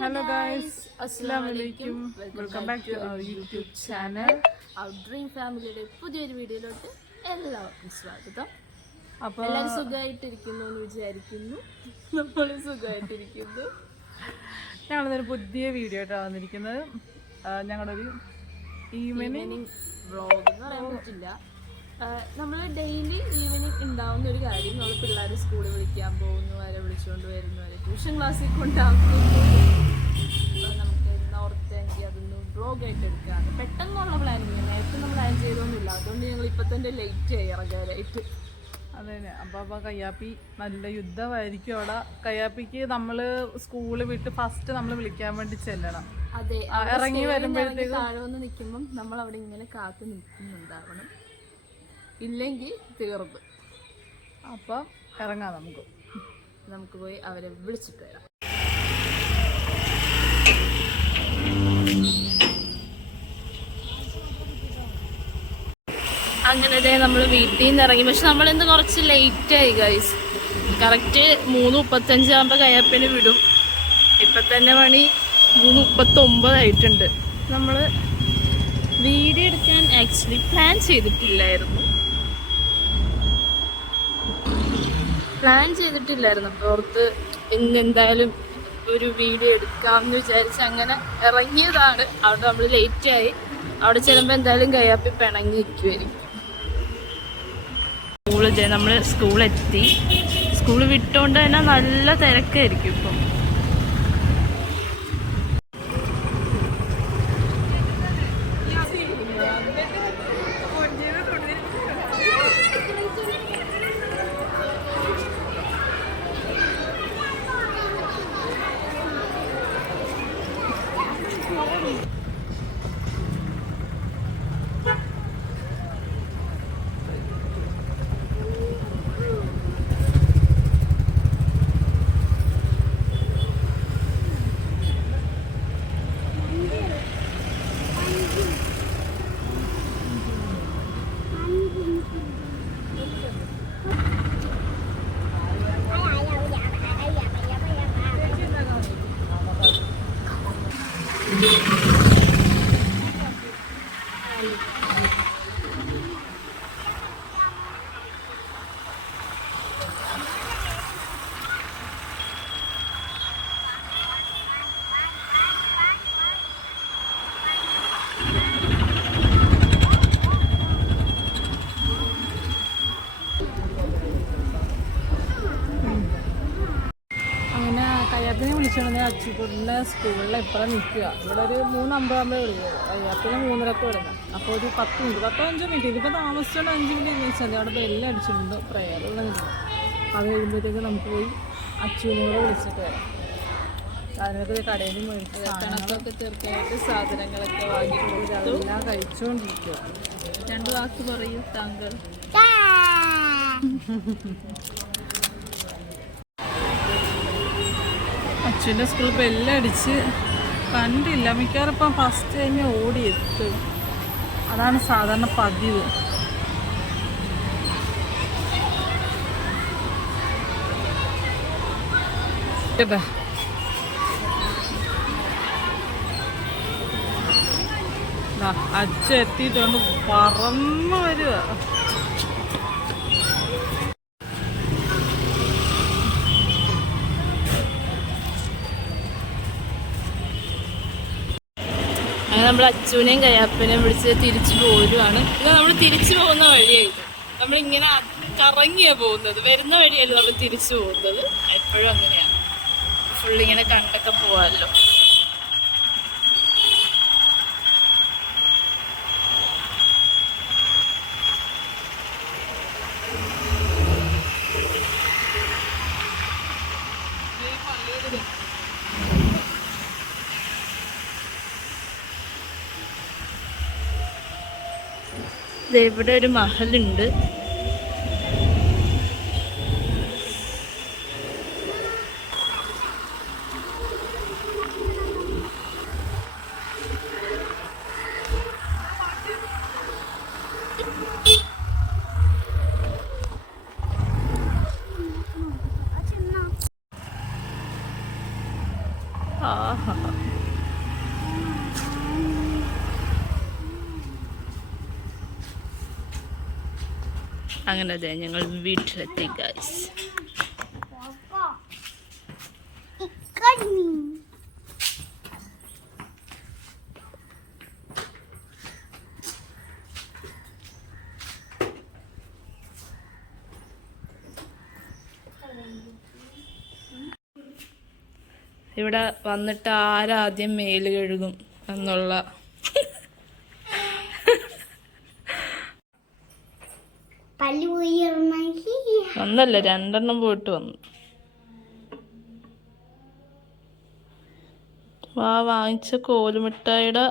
Hello guys, Assalamualaikum. Welcome back to our YouTube channel. Our Dream Family പുതിയൊരു വീഡിയോയിലോട്ട് എല്ലാവർക്കും സ്വാഗതം. അപ്പോൾ എല്ലാവരും സുഖമായിട്ടിരിക്കുന്നു എന്ന് വിചാരിക്കുന്നു. നമ്മൾ സുഖമായിട്ടിരിക്കുന്നു. ഞങ്ങളൊരു പുതിയ വീഡിയോ ആയിട്ടാണ് വന്നിരിക്കുന്നത്. ഞങ്ങളൊരു ഈവനിങ് വ്ളോഗ് എന്ന് പറയാൻ പറ്റില്ല. നമ്മൾ ഡെയിലി ഈവനിങ് ഉണ്ടാവുന്ന ഒരു കാര്യം, നമ്മൾ പിള്ളേർ സ്കൂളിൽ വിളിക്കാൻ പോകുന്നു, അവരെ വിളിച്ചുകൊണ്ട് വരുന്നു, അവരെ ട്യൂഷൻ ക്ലാസ്സിൽ കൊണ്ടാക്കുന്നു. നമുക്ക് ഓർത്തെങ്കിൽ അതൊന്ന് വ്ളോഗായിട്ട് എടുക്കുകയാണ്. പെട്ടെന്നുള്ള പ്ലാനിങ്, നേരത്തെ നമ്മൾ പ്ലാൻ ചെയ്തൊന്നുമില്ല. അതുകൊണ്ട് ഞങ്ങൾ ഇപ്പം തന്നെ ലേറ്റ് ആയി ഇറങ്ങാനായിട്ട്. അതെ. അപ്പോൾ കയ്യാപ്പി നല്ല യുദ്ധമായിരിക്കും അവിടെ. കയ്യാപ്പിക്ക് നമ്മൾ സ്കൂളിൽ വിട്ട് ഫസ്റ്റ് നമ്മൾ വിളിക്കാൻ വേണ്ടി ചെല്ലണം. അതെ, ഇറങ്ങി വരുമ്പോഴത്തേക്ക് താഴെ വന്ന് നിൽക്കുമ്പം നമ്മൾ അവിടെ ഇങ്ങനെ കാത്തു നിൽക്കുന്നുണ്ടാവണം, ഇല്ലെങ്കിൽ തീർന്നു. അപ്പം ഇറങ്ങാം, നമുക്ക് പോയി അവരെ വിളിച്ചിട്ട് വരാം. അങ്ങനെ നമ്മൾ വീട്ടിൽ നിന്ന് ഇറങ്ങി. പക്ഷെ നമ്മളിന്ന് കുറച്ച് ലേറ്റായി ഗൈസ്. കറക്റ്റ് 3:35 ആകുമ്പോൾ കയ്യാപ്പിന് വിടും. ഇപ്പം തന്നെ മണി 3:39 ആയിട്ടുണ്ട്. നമ്മൾ വീഡിയോ എടുക്കാൻ ആക്ച്വലി പ്ലാൻ ചെയ്തിട്ടില്ലായിരുന്നു. അപ്പോൾ ഓർത്ത് ഇന്ന് എന്തായാലും ഒരു വീഡിയോ എടുക്കാമെന്ന് വിചാരിച്ച് അങ്ങനെ ഇറങ്ങിയതാണ്. അവിടെ നമ്മൾ ലേറ്റായി. അവിടെ ചെല്ലുമ്പോൾ എന്തായാലും കയ്യാപ്പി പിണങ്ങി നിൽക്കുമായിരിക്കും. നമ്മൾ സ്കൂളെത്തി. സ്കൂൾ വിട്ടുകൊണ്ട് തന്നെ നല്ല തിരക്കായിരിക്കും ഇപ്പം. കയ്യാപ്പിനെ വിളിച്ചിട്ടുണ്ടെങ്കിൽ അച്ചുകൂട്ടിൻ്റെ സ്കൂളിൽ ഇപ്പുറം നിൽക്കുക. ഇവിടെ ഒരു 3:50 വിളിക്കുക. കയ്യാപ്പിനെ 3:30 വിടുന്നത്. അപ്പോൾ ഒരു 10 മിനിറ്റ് 10-15 മിനിറ്റ്. ഇതിപ്പോൾ താമസിച്ചുകൊണ്ട് 5 മിനിറ്റ് വെച്ചാൽ അവിടെ ബെല്ല് അടിച്ചിട്ടുണ്ട്. പ്രയറുള്ളതില്ല. അത് കഴിയുമ്പോഴത്തേക്ക് നമുക്ക് പോയി അച്ചുവിനെ കൂടെ വിളിച്ചിട്ട് വരാം. സാധനമൊക്കെ കടയിൽ നിന്ന് മേടിച്ച് കണക്കൊക്കെ തീർക്കാനായിട്ട് സാധനങ്ങളൊക്കെ വാങ്ങിയിട്ട് അതെല്ലാം കഴിച്ചുകൊണ്ടിരിക്കുക. 2 വാക്ക് പറയൂ താങ്കൾ. അച്ഛൻ്റെ സ്കൂളിൽ ബെല്ലടിച്ച് കണ്ടില്ല. മിക്കവാറും ഇപ്പം ഫസ്റ്റ് കഴിഞ്ഞ് ഓടിയെത്തും. അതാണ് സാധാരണ പതിവ്. അച്ഛൻ എത്തിയിട്ടുണ്ട്, പറന്നു വരിക. നമ്മൾ അച്ചുവിനെയും കയ്യാപ്പിനെയും വിളിച്ച് തിരിച്ചു പോരുവാണ്. ഇന്ന് നമ്മൾ തിരിച്ചു പോകുന്ന വഴിയായിരുന്നു. നമ്മളിങ്ങനെ കറങ്ങിയാണ് പോകുന്നത്. വരുന്ന വഴിയല്ല നമ്മൾ തിരിച്ചു പോകുന്നത്. എപ്പോഴും അങ്ങനെയാണ്. ഫുള്ളിങ്ങനെ കണ്ടൊക്കെ പോവാമല്ലോ. ഇവിടെ ഒരു മഹലുണ്ട്. അങ്ങനെ അതെ ഞങ്ങൾ വീട്ടിലെത്തി ഗൈസ്. ഇവിടെ വന്നിട്ട് ആരാദ്യം മേല് കഴുകും എന്നുള്ള ഒന്നല്ല 2 പോയിട്ട് വന്നു. വാങ്ങിച്ച കോലുമിഠായിയുടെ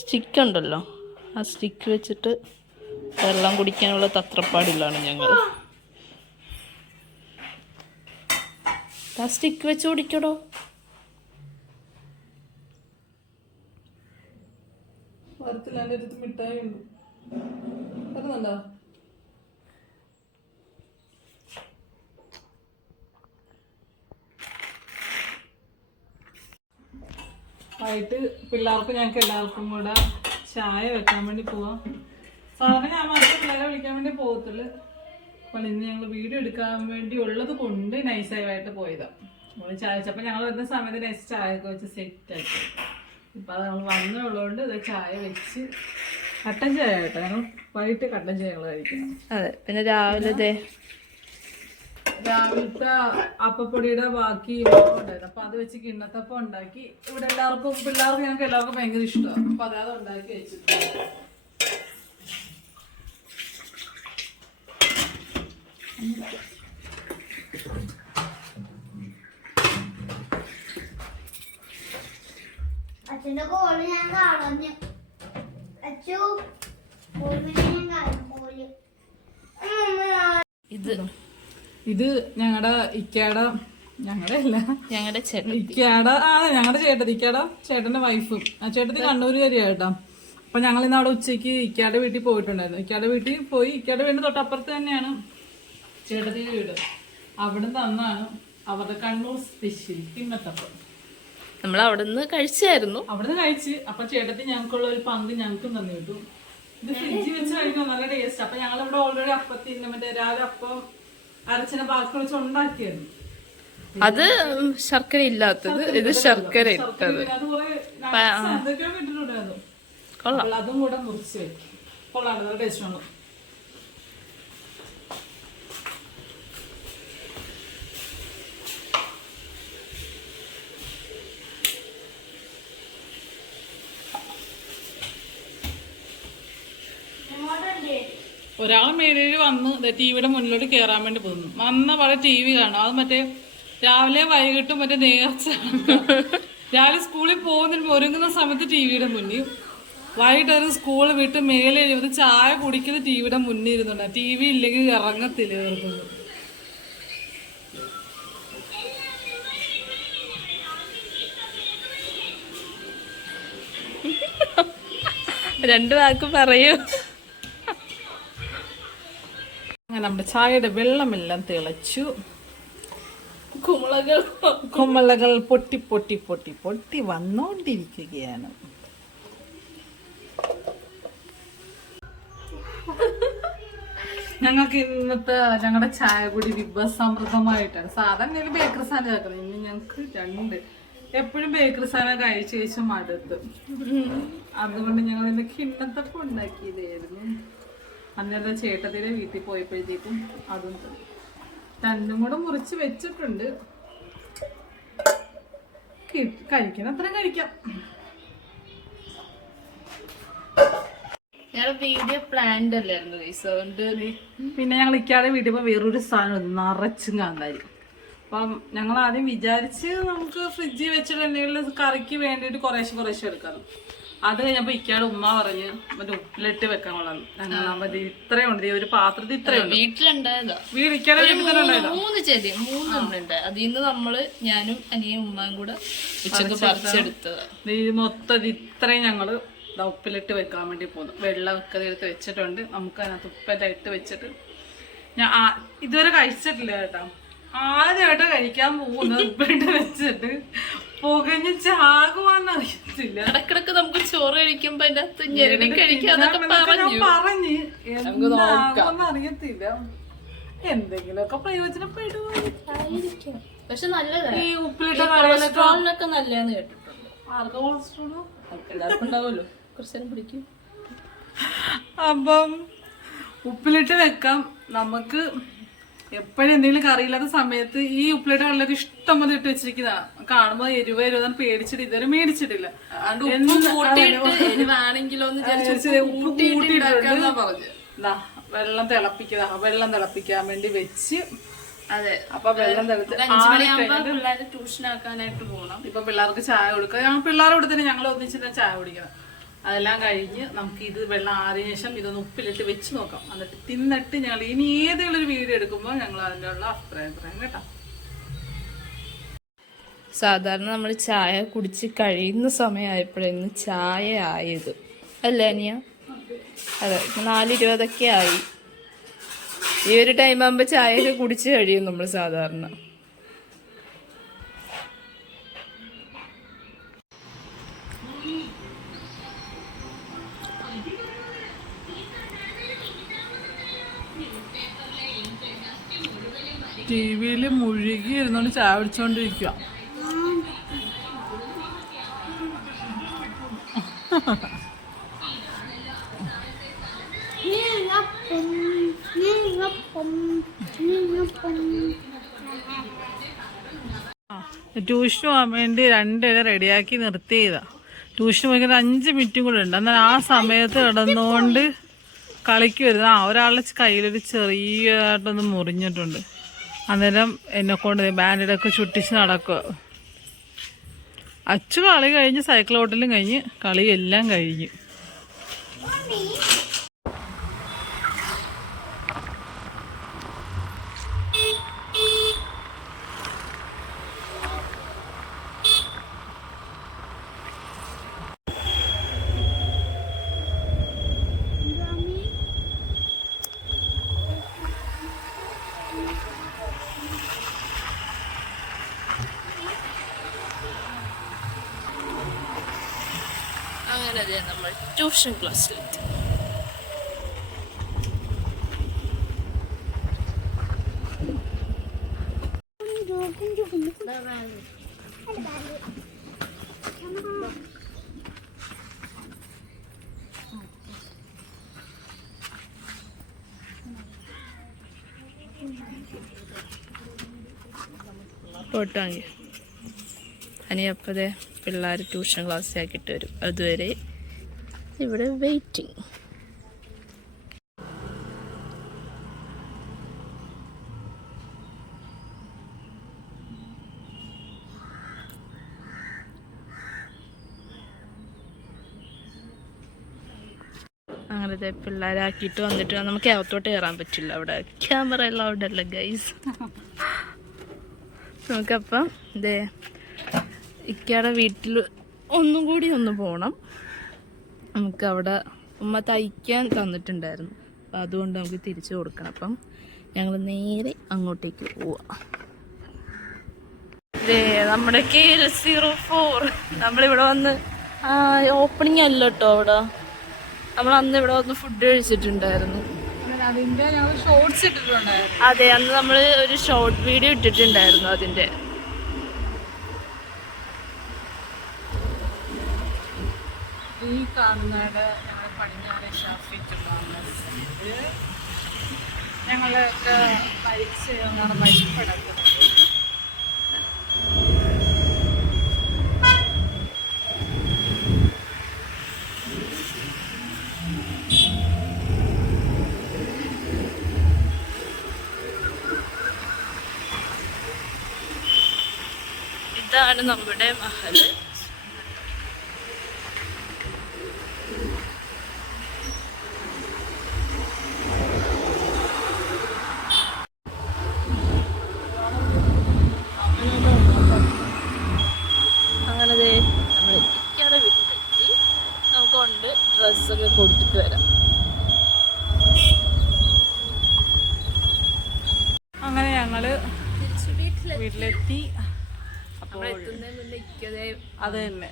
സ്റ്റിക്ക് ഉണ്ടല്ലോ, ആ സ്റ്റിക്ക് വെച്ചിട്ട് വെള്ളം കുടിക്കാനുള്ള തത്രപ്പാടില്ലാണ് ഞങ്ങൾ. ആ സ്റ്റിക്ക് വെച്ച് കുടിക്കടോ. മിഠായി ഉണ്ട് വരുന്നുണ്ടോ? ആയിട്ട് പിള്ളേർക്ക് ഞങ്ങൾക്ക് എല്ലാവർക്കും കൂടെ ചായ വെക്കാൻ വേണ്ടി പോവാം. സാധാരണ ഞാൻ മാത്രം പിള്ളേരെ വിളിക്കാൻ വേണ്ടി പോകത്തുള്ളു. അപ്പോൾ ഇന്ന് ഞങ്ങൾ വീഡിയോ എടുക്കാൻ വേണ്ടി ഉള്ളത് കൊണ്ട് നൈസായിട്ട് പോയതാണ്. നമ്മൾ ചായ വെച്ചപ്പോൾ ഞങ്ങൾ വരുന്ന സമയത്ത് നൈസ് ചായ ഒക്കെ വെച്ച് സെറ്റാക്കി. ഇപ്പം അത് നമ്മൾ വന്നുള്ളതുകൊണ്ട് ഇത് ചായ വെച്ച് കട്ടൻ ചായ കേട്ടോ, ഞങ്ങൾ വൈകിട്ട് കട്ടൻ ചായ ഞങ്ങൾ കഴിക്കണം. അതെ, പിന്നെ രാവിലത്തെ അപ്പപ്പൊടിയുടെ ബാക്കി ഉണ്ടായിരുന്നു. അപ്പൊ അത് വെച്ച് കിണ്ണത്തപ്പം ഉണ്ടാക്കി. ഇവിടെ പിള്ളേർക്ക് ഞങ്ങൾക്ക് എല്ലാവർക്കും ഭയങ്കര ഇഷ്ടമാണ്. അപ്പൊ അത് ഉണ്ടാക്കി വെച്ചിട്ടുണ്ട്. അച്ഛന്റെ കോള് ഞാൻ കളഞ്ഞു. അച്ഛു ഇത് ഞങ്ങളുടെ ഇക്കയുടെ, ഞങ്ങളുടെ അല്ല ഞങ്ങളുടെ ഇക്കയുടെ ചേട്ടന്റെ വൈഫും. ആ ചേട്ടത്തി കണ്ണൂരുകാരിയായിട്ടാ. അപ്പൊ ഞങ്ങൾ ഇന്ന് അവിടെ ഉച്ചയ്ക്ക് ഇക്കയുടെ വീട്ടിൽ പോയിട്ടുണ്ടായിരുന്നു. ഇക്കയുടെ വീട്ടിൽ പോയി. ഇക്കയുടെ വീട് തൊട്ടപ്പുറത്ത് തന്നെയാണ് ചേട്ടത്തിന്റെ വീട്. അവിടെ തന്നാണ് അവരുടെ കണ്ണൂർ സ്പെഷ്യൽ കിണ്ണത്തപ്പം. നമ്മൾ അവിടുന്ന് കഴിച്ചായിരുന്നു. അവിടുന്ന് കഴിച്ച്. അപ്പൊ ചേട്ടത്തി ഞങ്ങൾക്കുള്ള ഒരു പങ്ക് ഞങ്ങൾക്കും തന്നു കിട്ടും. ഇത് ഫ്രിഡ്ജിൽ വെച്ച് കഴിക്കാൻ നല്ല ടേസ്റ്റ്. അപ്പൊ ഞങ്ങൾ ഇവിടെ ഓൾറെഡി അപ്പത്തിന് മറ്റേ രാവിലെ അപ്പം അരച്ചിനെ ബാക്കി വെച്ച് ഉണ്ടാക്കിയായിരുന്നു. അത് ശർക്കര ഇല്ലാത്തത്, ഇത് ശർക്കര ഇട്ടത്. എന്തൊക്കെയോ കിട്ടിട്ടുണ്ടായിരുന്നു. അതും കൂടെ മുറിച്ച് വെക്കും. കൊള്ളാണ്ട് നല്ല ടേസ്റ്റ് ആണ്. ഒരാൾ മേലിൽ വന്ന് ടിവിയുടെ മുന്നിലോട്ട് കയറാൻ വേണ്ടി പോകുന്നു. വന്ന പല ടി വി കാണും. അത് മറ്റേ രാവിലെ വൈകിട്ടും മറ്റേ നേർച്ച. രാവിലെ സ്കൂളിൽ പോകുന്നതിന് ഒരുങ്ങുന്ന സമയത്ത് ടിവിയുടെ മുന്നിൽ, വൈകിട്ട് ഒരു സ്കൂൾ വിട്ട് മേലെ ഇരുന്ന് ചായ കുടിക്കുന്ന ടിവിയുടെ മുന്നിൽ ഇരുന്നുണ്ട്. ടി വി ഇല്ലെങ്കിൽ ഇറങ്ങത്തില്ല ഇവർക്കൊന്നും. രണ്ടു വാക്ക് പറയൂ. അങ്ങനെ നമ്മുടെ ചായയുടെ വെള്ളമെല്ലാം തിളച്ചു. കുമ്പളകൾ പൊട്ടി പൊട്ടി പൊട്ടി പൊട്ടി വന്നോണ്ടിരിക്കുകയാണ്. ഞങ്ങൾക്ക് ഇന്നത്തെ ഞങ്ങളുടെ ചായ കൂടി വിഭവസമൃദ്ധമായിട്ടാണ്. സാധാരണ ബേക്കറി സാധനം കേൾക്കണം. ഇന്ന് ഞങ്ങൾക്ക് എപ്പോഴും ബേക്കറി സാധനം കഴിച്ച് മടുത്ത്. അതുകൊണ്ട് ഞങ്ങൾ ഇന്ന് കിണ്ണത്തപ്പം ഉണ്ടാക്കിയതായിരുന്നു. അന്നേരം ചേട്ടത്തിയുടെ വീട്ടിൽ പോയപ്പോഴത്തേക്കും അതും രണ്ടും കൂടെ മുറിച്ച് വെച്ചിട്ടുണ്ട്. കഴിക്കണം അത്ര കഴിക്കാം. വീഡിയോ പ്ലാൻഡ് അല്ലായിരുന്നു. പിന്നെ ഞങ്ങൾ ഇക്കാതെ വീട്ടിൽ പോയി വേറൊരു സാധനം നിറച്ചും കാന്താരി. അപ്പം ഞങ്ങൾ ആദ്യം വിചാരിച്ച് നമുക്ക് ഫ്രിഡ്ജിൽ വെച്ചിട്ട് എന്തെങ്കിലും കറിക്ക് വേണ്ടിയിട്ട് കുറേശ്ശെ എടുക്കാം. അത് കഴിഞ്ഞപ്പോ ഇക്കാട് ഉമ്മ പറഞ്ഞ് മറ്റേ ഉപ്പിലിട്ട് വെക്കാൻ കൊള്ളാം. ഞങ്ങൾ ഇത്രയുണ്ട് ഒരു പാത്രത്തിൽ ഇത്രയുണ്ട്. വീട്ടിലുണ്ടായതാ. മൂന്ന് ചെടി മൂന്നുണ്ട്. അതിന്ന് നമ്മള് ഞാനും അനിയും ഉമ്മയും കൂടെ ഉച്ചക്ക് പറിച്ചെടുത്തതാ. മൊത്തം ഇത്രയും ഞങ്ങള് ഉപ്പിലിട്ട് വെക്കാൻ വേണ്ടി പോകുന്നു. വെള്ളമൊക്കെ എടുത്ത് വെച്ചിട്ടുണ്ട്. നമുക്ക് അതിനകത്ത് ഉപ്പെല്ലാം ഇട്ട് വെച്ചിട്ട് ഞാൻ ഇതുവരെ കഴിച്ചിട്ടില്ല കേട്ടോ. ആദ്യമായിട്ട് കഴിക്കാൻ പോകുന്നത് ഉപ്പിലിട്ട് വെച്ചിട്ട് പുക പുകഞ്ഞ് ചാകുവാന്ന് അറിയത്തില്ല. ഇടക്കിടക്ക് നമുക്ക് ചോറ് കഴിക്കുമ്പോ അതിന്റെ അകത്ത് ഞെരടി കഴിക്കാന്നൊക്കെ പറഞ്ഞ് എന്താകുമെന്ന് അറിയത്തില്ല. എന്തെങ്കിലുമൊക്കെ പ്രയോജനപ്പെടുവായിരിക്കും. പക്ഷെ നല്ലതാണ്. ഈ ഉപ്പിലിട്ട കൊളസ്ട്രോളിനൊക്കെ നല്ലതെന്ന് കേട്ടിട്ടുണ്ട്. ആർക്കും കൊളസ്ട്രോളോ എല്ലാവർക്കും ഉണ്ടാവുമല്ലോ, കുറച്ച് നേരം പിടിക്കും. അപ്പം ഉപ്പിലിട്ട് വെക്കാം. നമുക്ക് എപ്പോഴും എന്തെങ്കിലും കറിയില്ലാത്ത സമയത്ത് ഈ ഉപ്പിലിട്ട കടലൊക്കെ ഇഷ്ടം പോലെ ഇട്ട് വെച്ചിരിക്കുന്നതാണ്. കാണുമ്പോ എരുവ പേടിച്ചിട്ട് ഇതുവരെ മേടിച്ചിട്ടില്ല. വെള്ളം തിളപ്പിക്കാൻ വേണ്ടി വെച്ച്. അതെ, അപ്പൊ വെള്ളം പിള്ളേരെ ട്യൂഷനാക്കാനായിട്ട് പോകണം. ഇപ്പൊ പിള്ളേർക്ക് ചായ കൊടുക്കുക. പിള്ളേരുടെ കൂടെ തന്നെ ഞങ്ങൾ ഒന്നിച്ചിട്ട് ചായ കുടിക്കണം. അതെല്ലാം കഴിഞ്ഞ് നമുക്ക് ഇത് വെള്ളം ആറിയ ശേഷം ഇതൊന്ന് ഉപ്പിലിട്ട് വെച്ച് നോക്കാം. എന്നിട്ട് തിന്നിട്ട് ഞങ്ങൾ ഇനി ഏതെങ്കിലും ഒരു വീഡിയോ എടുക്കുമ്പോൾ ഞങ്ങൾ അതിൻ്റെ ഉള്ള അഭിപ്രായം പറയാം കേട്ടോ. സാധാരണ നമ്മൾ ചായ കുടിച്ച് കഴിയുന്ന സമയമായപ്പോഴായിരുന്നു ചായ ആയത് അല്ലേ അനിയ? അതെ, 4:20 ആയി. ഈ ഒരു ടൈം ആകുമ്പോൾ ചായയൊക്കെ കുടിച്ച് കഴിയും നമ്മൾ സാധാരണ. ടിവിയിൽ മുഴുകി ഇരുന്നോണ്ട് ചായ കുടിച്ചോണ്ടിരിക്കുക. ട്യൂഷന് പോകാൻ വേണ്ടി 2 റെഡിയാക്കി നിർത്തിയതാ. ട്യൂഷന് പോയി 5 മിനിറ്റും കൂടെ ഉണ്ട്. എന്നാൽ ആ സമയത്ത് കിടന്നുകൊണ്ട് കളിക്കുമായിരുന്നു. ഒരാളുടെ കയ്യിലൊരു ചെറിയതായിട്ടൊന്ന് മുറിഞ്ഞിട്ടുണ്ട്. അന്നേരം എന്നെക്കൊണ്ട് ബാൻഡിലൊക്കെ ചുട്ടിച്ച് നടക്കുക. അച്ചു കളി കഴിഞ്ഞ് സൈക്കിൾ ഓട്ടലും കഴിഞ്ഞ് കളിയെല്ലാം കഴിഞ്ഞ്. അങ്ങനെ നമ്മൾ ട്യൂഷൻ ക്ലാസ്സിലെത്തി. പോട്ടാങ്കി അനിയപ്പതേ പിള്ളേർ ട്യൂഷൻ ക്ലാസ് ആക്കിയിട്ട് വരും. അതുവരെ ഇവിടെ വെയിറ്റിംഗ്. അങ്ങനത്തെ പിള്ളേരാക്കിയിട്ട് വന്നിട്ട് നമുക്ക് അകത്തോട്ട് കയറാൻ പറ്റില്ല. അവിടെ ക്യാമറ എല്ലാം അവിടെ അല്ല ഗൈസ്. നമുക്കപ്പം ഇതേ ഇക്കയുടെ വീട്ടിൽ ഒന്നും കൂടി ഒന്ന് പോകണം. നമുക്ക് അവിടെ ഉമ്മ തയ്ക്കാൻ തന്നിട്ടുണ്ടായിരുന്നു. അപ്പം അതുകൊണ്ട് നമുക്ക് തിരിച്ചു കൊടുക്കണം. അപ്പം ഞങ്ങൾ നേരെ അങ്ങോട്ടേക്ക് പോവാം. ഇതേ നമ്മുടെ KL04 നമ്മളിവിടെ വന്ന് ഓപ്പണിംഗ് അല്ല കേട്ടോ. അവിടെ നമ്മൾ അന്ന് ഇവിടെ വന്ന് ഫുഡ് കഴിച്ചിട്ടുണ്ടായിരുന്നു. അതെ, അന്ന് നമ്മൾ ഒരു ഷോർട്ട് വീഡിയോ ഇട്ടിട്ടുണ്ടായിരുന്നു അതിൻ്റെ. ഈ കാണുന്നത് ഞങ്ങൾ പടിഞ്ഞാറ് ഞങ്ങളൊക്കെ മരിച്ച് മരിപ്പടക്കുന്നത്. ഇതാണ് നമ്മുടെ മഹല്. അങ്ങനെ നമ്മൾ ഇക്കയുടെ വീട്ടിലെത്തി. നമുക്ക് കൊണ്ട് ഡ്രസ്സൊക്കെ കൊടുത്തിട്ട് വരാം. അങ്ങനെ ഞങ്ങള് വീട്ടിലെത്തി. നമ്മൾ എത്തുന്നതിന് മുന്നേ വിളിക്കതേ. അത് തന്നെ.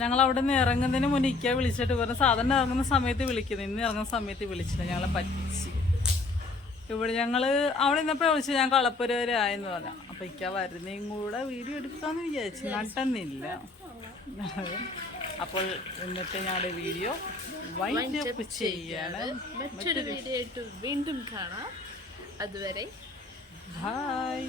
ഞങ്ങൾ അവിടെ നിന്ന് ഇറങ്ങുന്നതിന് മുന്നേ ഇക്ക വിളിച്ചിട്ട് പറഞ്ഞു സാധാരണ ഇറങ്ങുന്ന സമയത്ത് വിളിക്കുന്നത്, ഇന്ന് ഇറങ്ങുന്ന സമയത്ത് വിളിച്ചില്ല, ഞങ്ങളെ പറ്റിച്ച്. ഇവിടെ ഞങ്ങൾ അവിടെ നിന്നപ്പോഴേ വിളിച്ചത് ഞാൻ കളപ്പുര വരെ ആയെന്ന് പറഞ്ഞു. അപ്പം ഇക്ക വരുന്നേയും കൂടെ വീഡിയോ എടുക്കാമെന്ന് വിചാരിച്ചു, നട്ടെന്നില്ല. അപ്പോൾ ഇന്നത്തെ ഞങ്ങളുടെ വീഡിയോ വൈൻഡ് അപ്പ് ചെയ്യാണ്. മറ്റൊരു വീഡിയോ ആയിട്ട് വീണ്ടും കാണാം. അതുവരെ ബൈ.